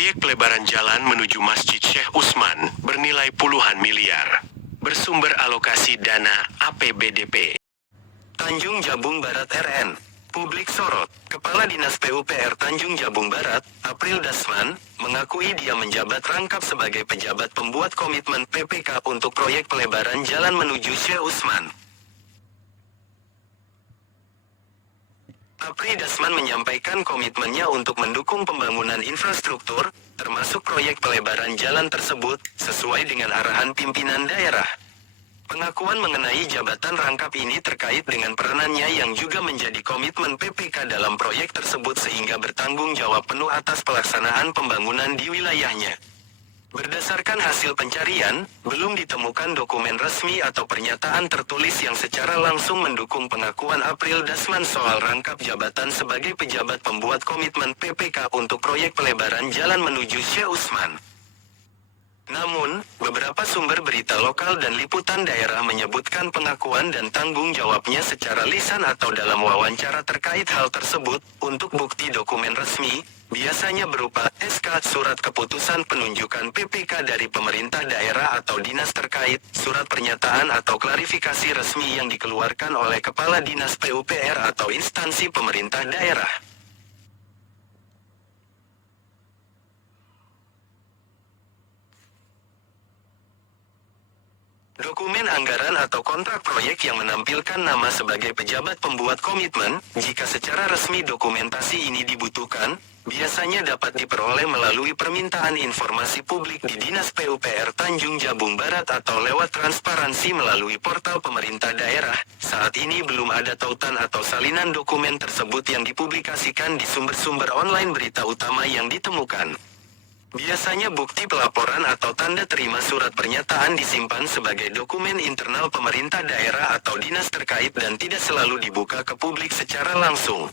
Proyek pelebaran jalan menuju Masjid Syekh Utsman bernilai puluhan miliar. Bersumber alokasi dana APBDP. Tanjung Jabung Barat RN. Publik sorot. Kepala Dinas PUPR Tanjung Jabung Barat, April Dasman, mengakui dia menjabat rangkap sebagai pejabat pembuat komitmen PPK untuk proyek pelebaran jalan menuju Syekh Utsman. Apri Dasman menyampaikan komitmennya untuk mendukung pembangunan infrastruktur, termasuk proyek pelebaran jalan tersebut, sesuai dengan arahan pimpinan daerah. Pengakuan mengenai jabatan rangkap ini terkait dengan peranannya yang juga menjadi komitmen PPK dalam proyek tersebut sehingga bertanggung jawab penuh atas pelaksanaan pembangunan di wilayahnya. Berdasarkan hasil pencarian, belum ditemukan dokumen resmi atau pernyataan tertulis yang secara langsung mendukung pengakuan April Dasman soal rangkap jabatan sebagai pejabat pembuat komitmen PPK untuk proyek pelebaran jalan menuju Syekh Utsman. Namun, beberapa sumber berita lokal dan liputan daerah menyebutkan pengakuan dan tanggung jawabnya secara lisan atau dalam wawancara terkait hal tersebut, untuk bukti dokumen resmi, biasanya berupa SK surat keputusan penunjukan PPK dari pemerintah daerah atau dinas terkait, surat pernyataan atau klarifikasi resmi yang dikeluarkan oleh Kepala Dinas PUPR atau instansi pemerintah daerah. Dokumen anggaran atau kontrak proyek yang menampilkan nama sebagai pejabat pembuat komitmen, jika secara resmi dokumentasi ini dibutuhkan, biasanya dapat diperoleh melalui permintaan informasi publik di Dinas PUPR Tanjung Jabung Barat atau lewat transparansi melalui portal pemerintah daerah. Saat ini belum ada tautan atau salinan dokumen tersebut yang dipublikasikan di sumber-sumber online berita utama yang ditemukan. Biasanya bukti pelaporan atau tanda terima surat pernyataan disimpan sebagai dokumen internal pemerintah daerah atau dinas terkait dan tidak selalu dibuka ke publik secara langsung.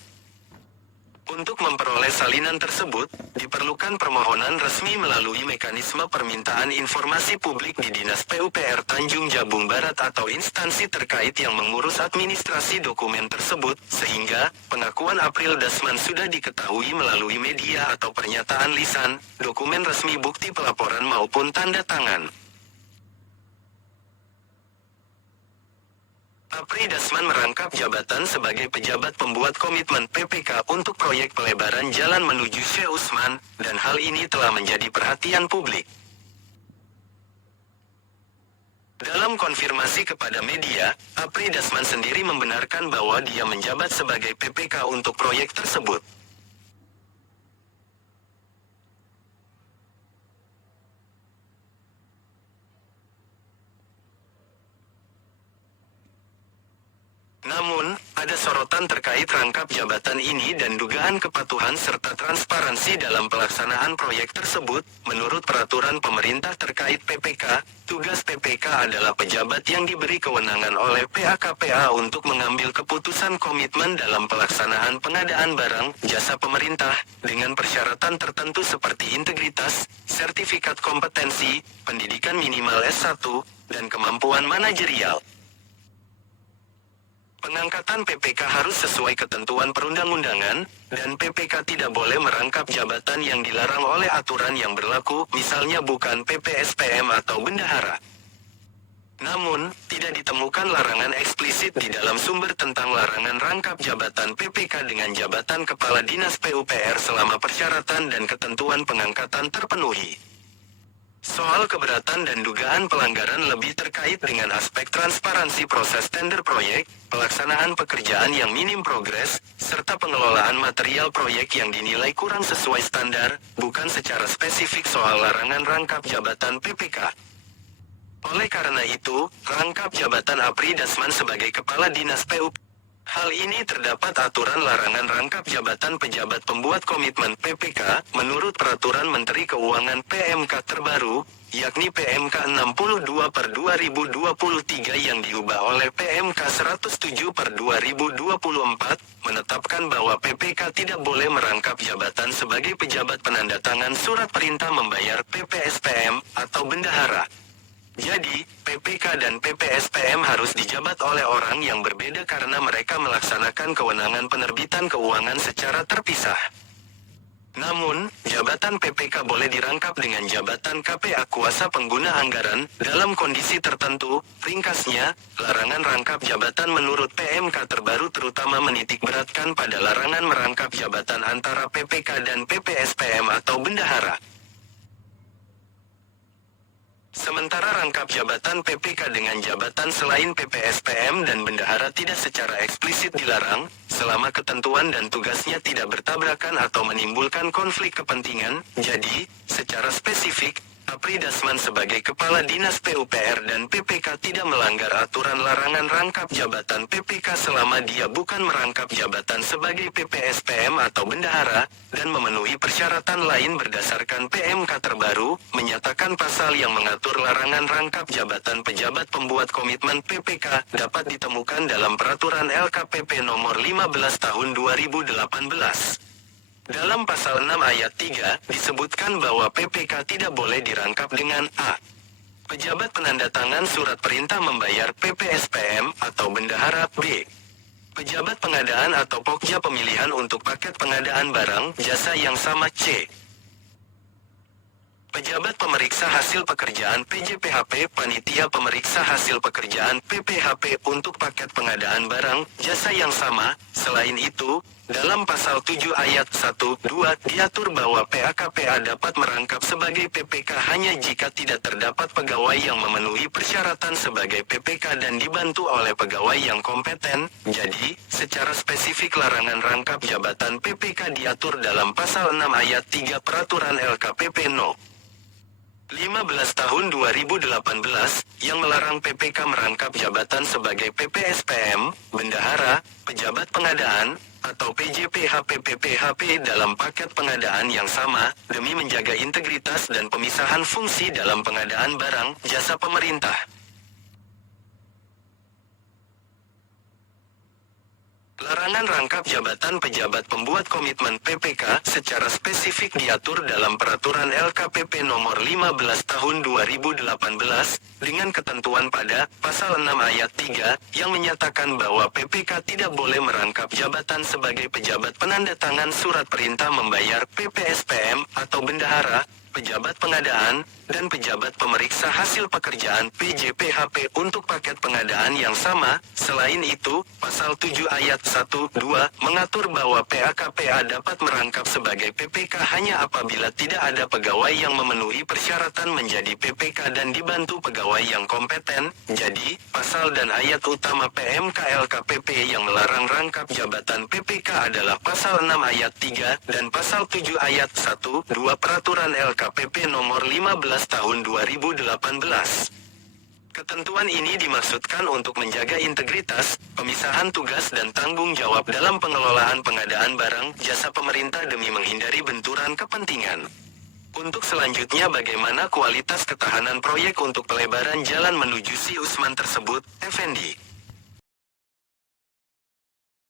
Untuk memperoleh salinan tersebut, diperlukan permohonan resmi melalui mekanisme permintaan informasi publik di Dinas PUPR Tanjung Jabung Barat atau instansi terkait yang mengurus administrasi dokumen tersebut, sehingga pengakuan April Dasman sudah diketahui melalui media atau pernyataan lisan, dokumen resmi bukti pelaporan maupun tanda tangan. Apri Dasman merangkap jabatan sebagai pejabat pembuat komitmen PPK untuk proyek pelebaran jalan menuju Syekh Utsman, dan hal ini telah menjadi perhatian publik. Dalam konfirmasi kepada media, Apri Dasman sendiri membenarkan bahwa dia menjabat sebagai PPK untuk proyek tersebut. Namun, ada sorotan terkait rangkap jabatan ini dan dugaan kepatuhan serta transparansi dalam pelaksanaan proyek tersebut. Menurut peraturan pemerintah terkait PPK, tugas PPK adalah pejabat yang diberi kewenangan oleh PAKPA untuk mengambil keputusan komitmen dalam pelaksanaan pengadaan barang, jasa pemerintah, dengan persyaratan tertentu seperti integritas, sertifikat kompetensi, pendidikan minimal S1, dan kemampuan manajerial. Pengangkatan PPK harus sesuai ketentuan perundang-undangan, dan PPK tidak boleh merangkap jabatan yang dilarang oleh aturan yang berlaku, misalnya bukan PPSPM atau bendahara. Namun, tidak ditemukan larangan eksplisit di dalam sumber tentang larangan rangkap jabatan PPK dengan jabatan Kepala Dinas PUPR selama persyaratan dan ketentuan pengangkatan terpenuhi. Soal keberatan dan dugaan pelanggaran lebih terkait dengan aspek transparansi proses tender proyek, pelaksanaan pekerjaan yang minim progres, serta pengelolaan material proyek yang dinilai kurang sesuai standar, bukan secara spesifik soal larangan rangkap jabatan PPK. Oleh karena itu, rangkap jabatan Apri Dasman sebagai Kepala Dinas PUPR. Hal ini terdapat aturan larangan rangkap jabatan pejabat pembuat komitmen PPK, menurut Peraturan Menteri Keuangan PMK terbaru, yakni PMK 62/2023 yang diubah oleh PMK 107/2024, menetapkan bahwa PPK tidak boleh merangkap jabatan sebagai pejabat penandatangan surat perintah membayar PPSPM, atau bendahara. Jadi, PPK dan PPSPM harus dijabat oleh orang yang berbeda karena mereka melaksanakan kewenangan penerbitan keuangan secara terpisah. Namun, jabatan PPK boleh dirangkap dengan jabatan KPA kuasa pengguna anggaran, dalam kondisi tertentu. Ringkasnya, larangan rangkap jabatan menurut PMK terbaru terutama menitikberatkan pada larangan merangkap jabatan antara PPK dan PPSPM atau bendahara. Sementara rangkap jabatan PPK dengan jabatan selain PPSPM dan bendahara tidak secara eksplisit dilarang, selama ketentuan dan tugasnya tidak bertabrakan atau menimbulkan konflik kepentingan. Jadi, secara spesifik, Apri Dasman sebagai Kepala Dinas PUPR dan PPK tidak melanggar aturan larangan rangkap jabatan PPK selama dia bukan merangkap jabatan sebagai PPSPM atau bendahara, dan memenuhi persyaratan lain berdasarkan PMK terbaru, menyatakan pasal yang mengatur larangan rangkap jabatan pejabat pembuat komitmen PPK dapat ditemukan dalam Peraturan LKPP Nomor 15 Tahun 2018. Dalam pasal 6 ayat 3, disebutkan bahwa PPK tidak boleh dirangkap dengan a. Pejabat penandatangan surat perintah membayar PPSPM atau bendahara, b. Pejabat pengadaan atau pokja pemilihan untuk paket pengadaan barang, jasa yang sama, c. Pejabat pemeriksa hasil pekerjaan PJPHP, panitia pemeriksa hasil pekerjaan PPHP untuk paket pengadaan barang, jasa yang sama. Selain itu, dalam pasal 7 ayat 1-2 diatur bahwa PAKPA dapat merangkap sebagai PPK hanya jika tidak terdapat pegawai yang memenuhi persyaratan sebagai PPK dan dibantu oleh pegawai yang kompeten. Jadi, secara spesifik larangan rangkap jabatan PPK diatur dalam pasal 6 ayat 3 Peraturan LKPP No. 15 tahun 2018, yang melarang PPK merangkap jabatan sebagai PPSPM, bendahara, pejabat pengadaan, atau PJPHP-PPHP dalam paket pengadaan yang sama, demi menjaga integritas dan pemisahan fungsi dalam pengadaan barang, jasa pemerintah. Larangan rangkap jabatan pejabat pembuat komitmen PPK secara spesifik diatur dalam Peraturan LKPP Nomor 15 Tahun 2018, dengan ketentuan pada Pasal 6 ayat 3, yang menyatakan bahwa PPK tidak boleh merangkap jabatan sebagai pejabat penandatangan surat perintah membayar PPSPM atau bendahara, pejabat pengadaan, dan pejabat pemeriksa hasil pekerjaan PJPHP untuk paket pengadaan yang sama. Selain itu, Pasal 7 ayat 1-2 mengatur bahwa PAKPA dapat merangkap sebagai PPK hanya apabila tidak ada pegawai yang memenuhi persyaratan menjadi PPK dan dibantu pegawai yang kompeten. Jadi, pasal dan ayat utama PMK LKPP yang melarang rangkap jabatan PPK adalah Pasal 6 ayat 3 dan Pasal 7 ayat 1-2 Peraturan LKPP Nomor 15 Tahun 2018. Ketentuan ini dimaksudkan untuk menjaga integritas, pemisahan tugas dan tanggung jawab dalam pengelolaan pengadaan barang, jasa pemerintah demi menghindari benturan kepentingan. Untuk selanjutnya bagaimana kualitas ketahanan proyek untuk pelebaran jalan menuju Si Usman tersebut, Effendi?